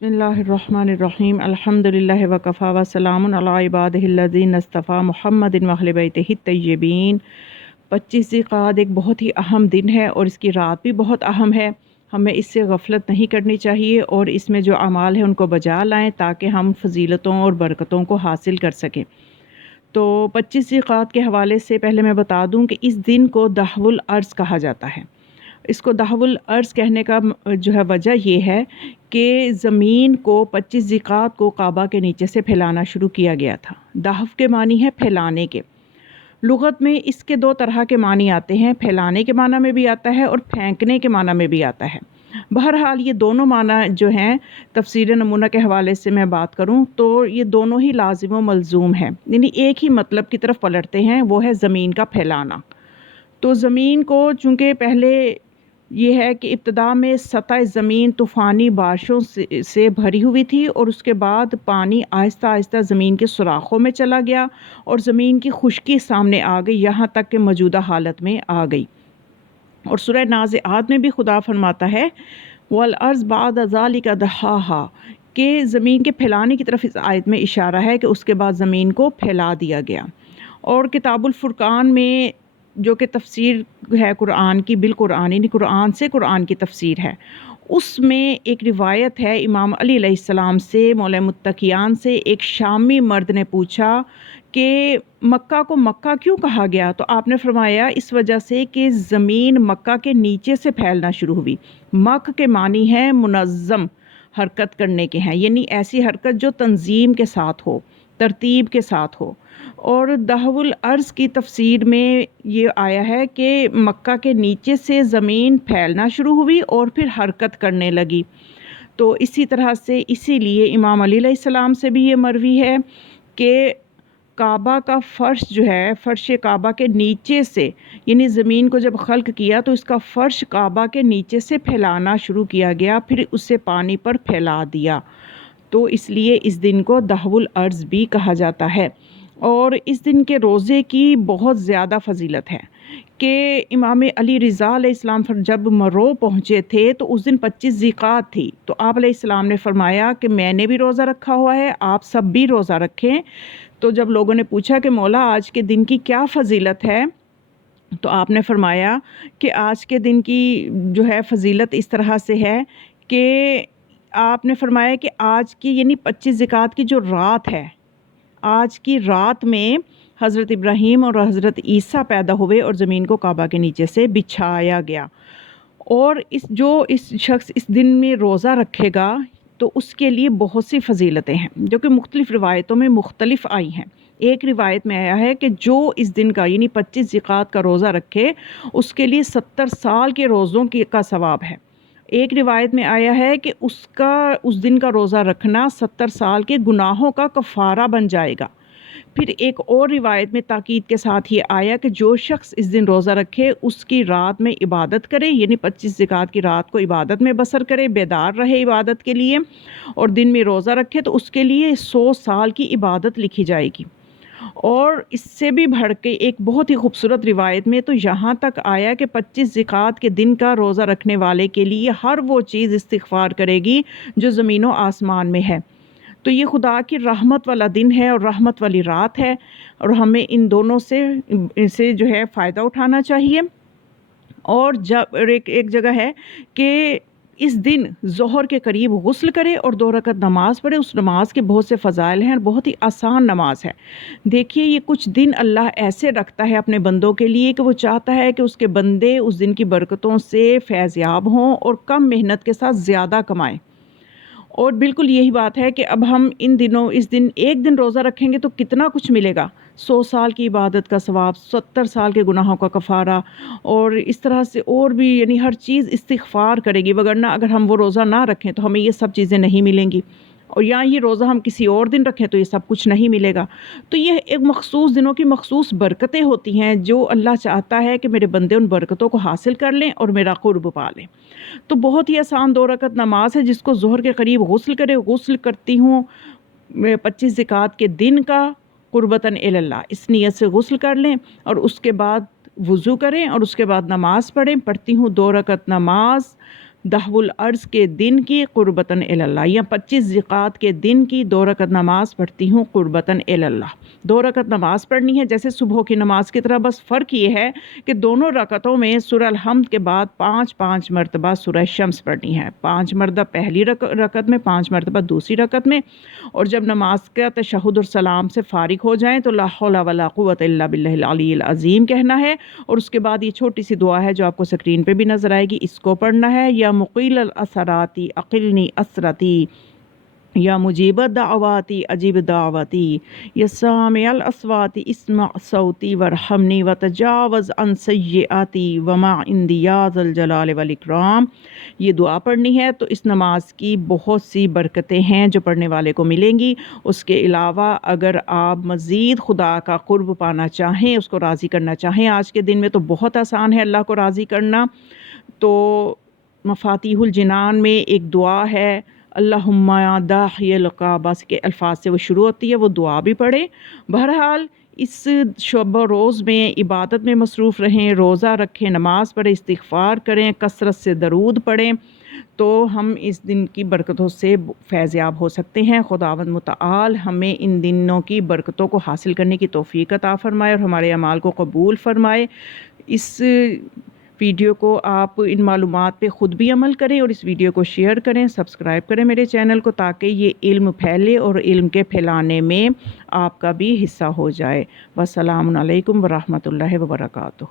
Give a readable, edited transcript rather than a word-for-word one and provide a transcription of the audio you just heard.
بسم اللہ الرحمن الرحیم الحمد للہ وکفا وسلام علی عبادہ الذین اصطفیٰ محمد واہل بیتہ الطیبین۔ 25 ذیقعدہ ایک بہت ہی اہم دن ہے اور اس کی رات بھی بہت اہم ہے۔ ہمیں اس سے غفلت نہیں کرنی چاہیے اور اس میں جو اعمال ہیں ان کو بجا لائیں تاکہ ہم فضیلتوں اور برکتوں کو حاصل کر سکیں۔ تو 25 ذیقعدہ کے حوالے سے پہلے میں بتا دوں کہ اس دن کو دحوالارض کہا جاتا ہے۔ اس کو دحوالارض کہنے کا وجہ یہ ہے کہ زمین کو 25 ذیقعدہ کو کعبہ کے نیچے سے پھیلانا شروع کیا گیا تھا۔ دحو کے معنی ہے پھیلانے کے۔ لغت میں اس کے دو طرح کے معنی آتے ہیں، پھیلانے کے معنی میں بھی آتا ہے اور پھینکنے کے معنی میں بھی آتا ہے۔ بہرحال یہ دونوں معنی جو ہیں تفسیر نمونہ کے حوالے سے میں بات کروں تو یہ دونوں ہی لازم و ملزوم ہیں، یعنی ایک ہی مطلب کی طرف پلٹتے ہیں، وہ ہے زمین کا پھیلانا۔ تو زمین کو چونکہ پہلے یہ ہے کہ ابتدا میں سطح زمین طوفانی بارشوں سے بھری ہوئی تھی اور اس کے بعد پانی آہستہ آہستہ زمین کے سوراخوں میں چلا گیا اور زمین کی خشکی سامنے آ گئی، یہاں تک کہ موجودہ حالت میں آ گئی۔ اور سورہ نازعات میں بھی خدا فرماتا ہے وَالْأَرْضَ بَعْدَ ذَلِكَ دَحَاهَا، کہ زمین کے پھیلانے کی طرف اس آیت میں اشارہ ہے کہ اس کے بعد زمین کو پھیلا دیا گیا۔ اور کتاب الفرقان میں جو کہ تفسیر ہے قرآن کی بالقرآن، یعنی قرآن سے قرآن کی تفسیر ہے، اس میں ایک روایت ہے امام علی علیہ السلام سے، مولا متقیان سے، ایک شامی مرد نے پوچھا کہ مکہ کو مکہ کیوں کہا گیا؟ تو آپ نے فرمایا اس وجہ سے کہ زمین مکہ کے نیچے سے پھیلنا شروع ہوئی۔ مکہ کے معنی ہے منظم حرکت کرنے کے ہیں، یعنی ایسی حرکت جو تنظیم کے ساتھ ہو، ترتیب کے ساتھ ہو۔ اور دحوالارض کی تفسیر میں یہ آیا ہے کہ مکہ کے نیچے سے زمین پھیلنا شروع ہوئی اور پھر حرکت کرنے لگی۔ تو اسی طرح سے اسی لیے امام علی علیہ السلام سے بھی یہ مروی ہے کہ کعبہ کا فرش جو ہے، فرش کعبہ کے نیچے سے، یعنی زمین کو جب خلق کیا تو اس کا فرش کعبہ کے نیچے سے پھیلانا شروع کیا گیا، پھر اسے پانی پر پھیلا دیا۔ تو اس لیے اس دن کو دحوالارض بھی کہا جاتا ہے۔ اور اس دن کے روزے کی بہت زیادہ فضیلت ہے کہ امام علی رضا علیہ السلام جب مرو پہنچے تھے تو اس دن 25 ذیقعدہ تھی، تو آپ علیہ السلام نے فرمایا کہ میں نے بھی روزہ رکھا ہوا ہے، آپ سب بھی روزہ رکھیں۔ تو جب لوگوں نے پوچھا کہ مولا آج کے دن کی کیا فضیلت ہے، تو آپ نے فرمایا کہ آج کے دن کی جو ہے فضیلت اس طرح سے ہے کہ آپ نے فرمایا کہ آج کی یعنی 25 ذیقعدہ کی جو رات ہے، آج کی رات میں حضرت ابراہیم اور حضرت عیسیٰ پیدا ہوئے اور زمین کو کعبہ کے نیچے سے بچھایا گیا۔ اور اس شخص اس دن میں روزہ رکھے گا تو اس کے لیے بہت سی فضیلتیں ہیں جو کہ مختلف روایتوں میں مختلف آئی ہیں۔ ایک روایت میں آیا ہے کہ جو اس دن کا یعنی 25 ذیقعدہ کا روزہ رکھے اس کے لیے 70 سال کے روزوں کا ثواب ہے۔ ایک روایت میں آیا ہے کہ اس دن کا روزہ رکھنا 70 سال کے گناہوں کا کفارہ بن جائے گا۔ پھر ایک اور روایت میں تاکید کے ساتھ یہ آیا کہ جو شخص اس دن روزہ رکھے اس کی رات میں عبادت کرے، یعنی 25 ذیقعدہ کی رات کو عبادت میں بسر کرے، بیدار رہے عبادت کے لیے، اور دن میں روزہ رکھے تو اس کے لیے 100 سال کی عبادت لکھی جائے گی۔ اور اس سے بھی بڑھ کے ایک بہت ہی خوبصورت روایت میں تو یہاں تک آیا کہ 25 ذیقعدہ کے دن کا روزہ رکھنے والے کے لیے ہر وہ چیز استغفار کرے گی جو زمین و آسمان میں ہے۔ تو یہ خدا کی رحمت والا دن ہے اور رحمت والی رات ہے، اور ہمیں ان دونوں سے جو ہے فائدہ اٹھانا چاہیے۔ اور جب ایک جگہ ہے کہ اس دن ظہر کے قریب غسل کرے اور 2 رکعت نماز پڑھے۔ اس نماز کے بہت سے فضائل ہیں اور بہت ہی آسان نماز ہے۔ دیکھیے یہ کچھ دن اللہ ایسے رکھتا ہے اپنے بندوں کے لیے کہ وہ چاہتا ہے کہ اس کے بندے اس دن کی برکتوں سے فیض یاب ہوں اور کم محنت کے ساتھ زیادہ کمائیں۔ اور بالکل یہی بات ہے کہ اب ہم اس دن ایک دن روزہ رکھیں گے تو کتنا کچھ ملے گا، 100 سال کی عبادت کا ثواب، 70 سال کے گناہوں کا کفارہ، اور اس طرح سے اور بھی یعنی ہر چیز استغفار کرے گی، وگرنہ اگر ہم وہ روزہ نہ رکھیں تو ہمیں یہ سب چیزیں نہیں ملیں گی، اور یہ روزہ ہم کسی اور دن رکھیں تو یہ سب کچھ نہیں ملے گا۔ تو یہ ایک مخصوص دنوں کی مخصوص برکتیں ہوتی ہیں جو اللہ چاہتا ہے کہ میرے بندے ان برکتوں کو حاصل کر لیں اور میرا قرب پا لیں۔ تو بہت ہی آسان 2 رکعت نماز ہے، جس کو ظہر کے قریب غسل کرے۔ غسل کرتی ہوں 25 ذیقعدہ کے دن کا قربتاً الی اللہ، اس نیت سے غسل کر لیں اور اس کے بعد وضو کریں اور اس کے بعد نماز پڑھیں۔ پڑھتی ہوں 2 رکعت نماز دحوالارض کے دن کی قربتاً اللہ، یا 25 ذیقعدہ کے دن کی 2 رکعت نماز پڑھتی ہوں قربتاً اللہ۔ 2 رکعت نماز پڑھنی ہے جیسے صبح کی نماز کی طرح، بس فرق یہ ہے کہ دونوں رکعتوں میں سورہ الحمد کے بعد 5 مرتبہ سورہ شمس پڑھنی ہے، 5 مرتبہ پہلی رکعت میں، 5 مرتبہ دوسری رکعت میں، اور جب نماز کا تشہد اور سلام سے فارغ ہو جائیں تو لا حول ولا قوت الا باللہ العلی العظیم کہنا ہے، اور اس کے بعد یہ چھوٹی سی دعا ہے جو آپ کو سکرین پہ بھی نظر آئے گی، اس کو پڑھنا ہے۔ یا مقیل الاسراتی اقلنی اسرتی، یا مجیب الدعواتی اجیب دعوتی، یا سامع الاصوات اسمع صوتی ورحمنی وتجاوز عن سیئاتی وما عندی یا ذا الجلال والاکرام۔ یہ دعا پڑھنی ہے، تو اس نماز کی بہت سی برکتیں ہیں جو پڑھنے والے کو ملیں گی۔ اس کے علاوہ اگر آپ مزید خدا کا قرب پانا چاہیں، اس کو راضی کرنا چاہیں آج کے دن میں، تو بہت آسان ہے اللہ کو راضی کرنا۔ تو مفاتیح الجنان میں ایک دعا ہے، اللہم داعی الکعبہ کے الفاظ سے وہ شروع ہوتی ہے، وہ دعا بھی پڑھیں۔ بہرحال اس شب و روز میں عبادت میں مصروف رہیں، روزہ رکھیں، نماز پڑھیں، استغفار کریں، کثرت سے درود پڑھیں، تو ہم اس دن کی برکتوں سے فیض یاب ہو سکتے ہیں۔ خداوند متعال ہمیں ان دنوں کی برکتوں کو حاصل کرنے کی توفیق عطا فرمائے اور ہمارے اعمال کو قبول فرمائے۔ اس ویڈیو کو آپ ان معلومات پہ خود بھی عمل کریں اور اس ویڈیو کو شیئر کریں، سبسکرائب کریں میرے چینل کو، تاکہ یہ علم پھیلے اور علم کے پھیلانے میں آپ کا بھی حصہ ہو جائے۔ والسلام علیکم ورحمۃ اللہ وبرکاتہ۔